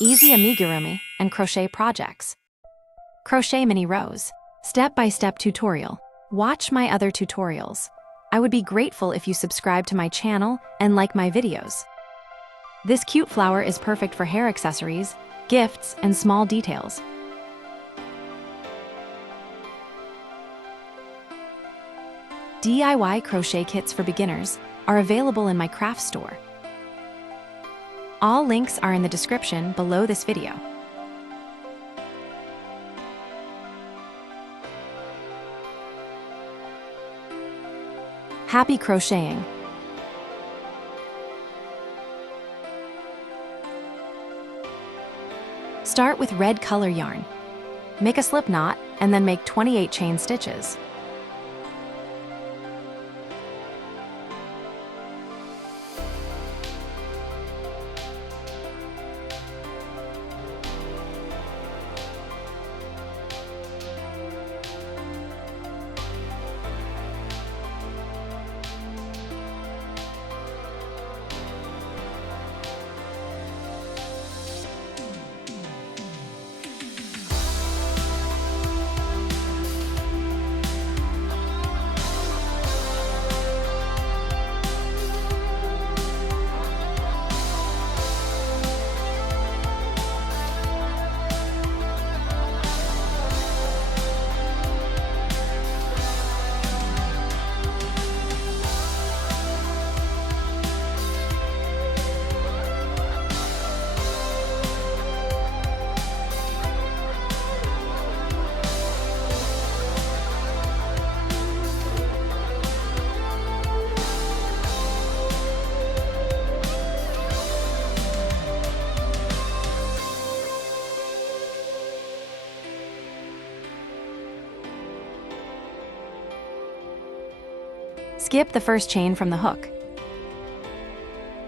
easy amigurumi, and crochet projects. Crochet Mini Rose. Step-by-step tutorial. Watch my other tutorials. I would be grateful if you subscribe to my channel and like my videos. This cute flower is perfect for hair accessories, gifts, and small details. DIY crochet kits for beginners are available in my craft store. All links are in the description below this video. Happy crocheting! Start with red color yarn. Make a slip knot and then make 28 chain stitches. Skip the first chain from the hook.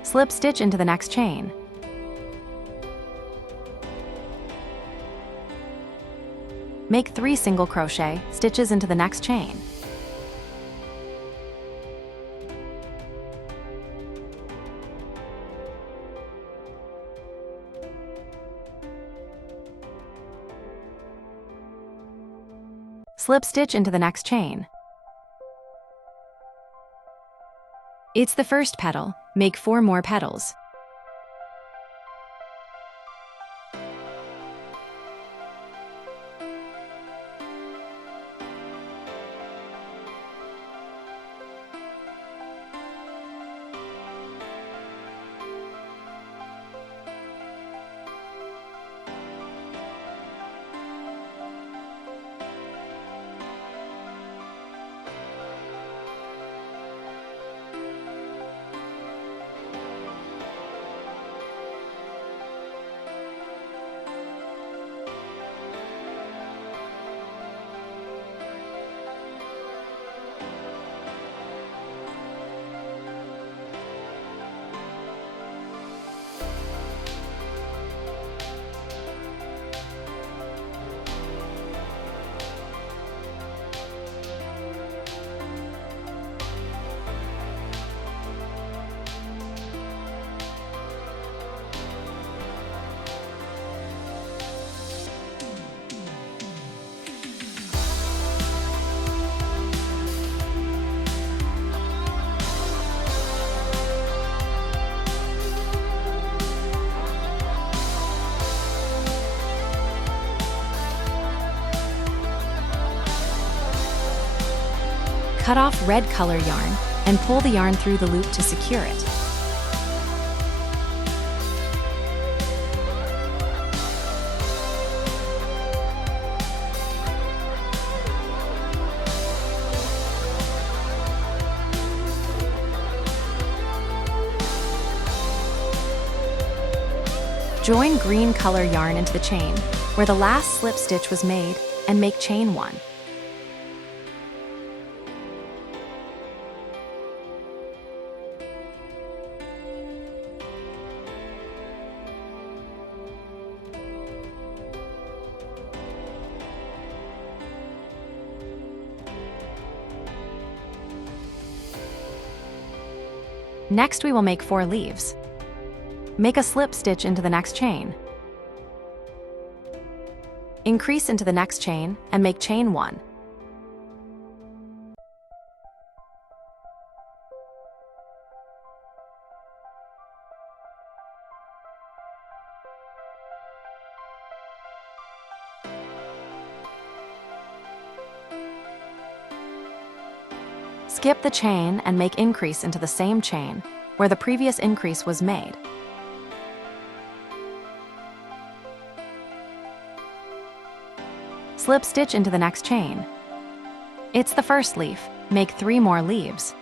Slip stitch into the next chain. Make 3 single crochet stitches into the next chain. Slip stitch into the next chain. It's the first petal. Make 4 more petals. Cut off red color yarn and pull the yarn through the loop to secure it. Join green color yarn into the chain where the last slip stitch was made and make chain 1. Next, we will make 4 leaves. Make a slip stitch into the next chain. Increase into the next chain and make chain 1. Skip the chain and make increase into the same chain where the previous increase was made. Slip stitch into the next chain. It's the first leaf. Make 3 more leaves.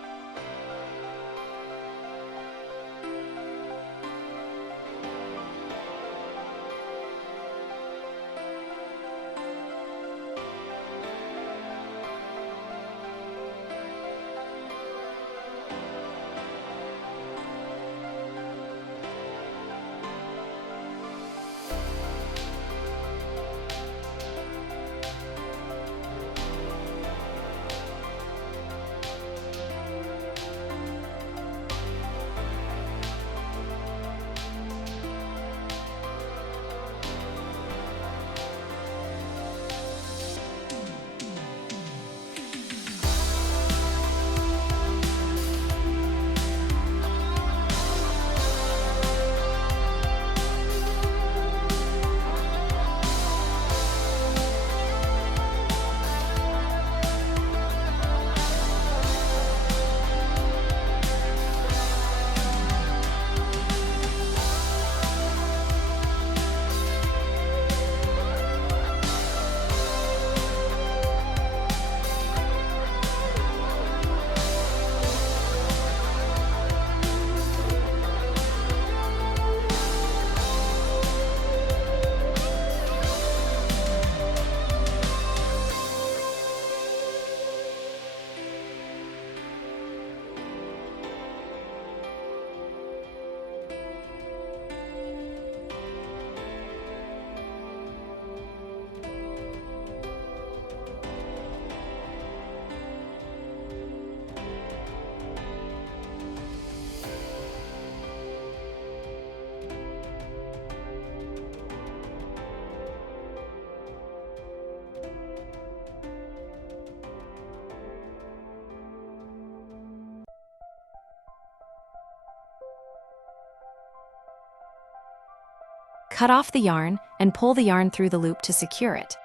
Cut off the yarn and pull the yarn through the loop to secure it.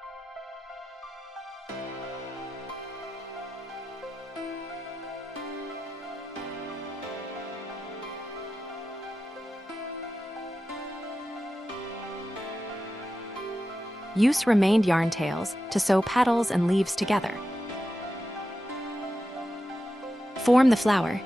Use remained yarn tails to sew petals and leaves together. Form the flower.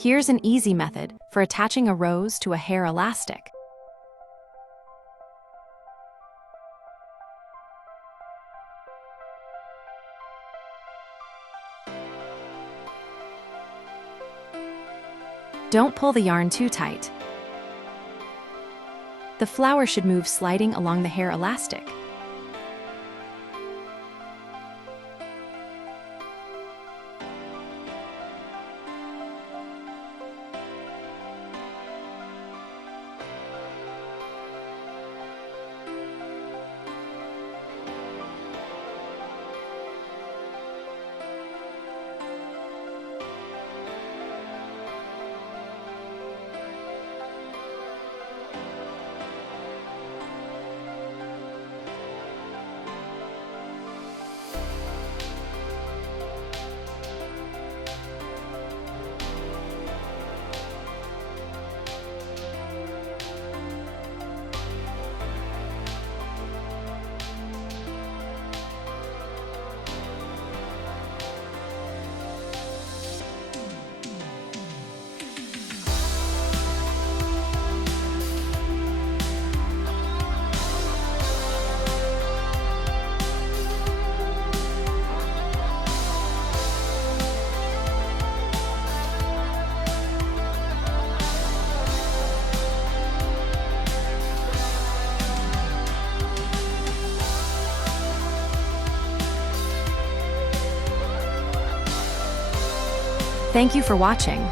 Here's an easy method for attaching a rose to a hair elastic. Don't pull the yarn too tight. The flower should move sliding along the hair elastic. Thank you for watching.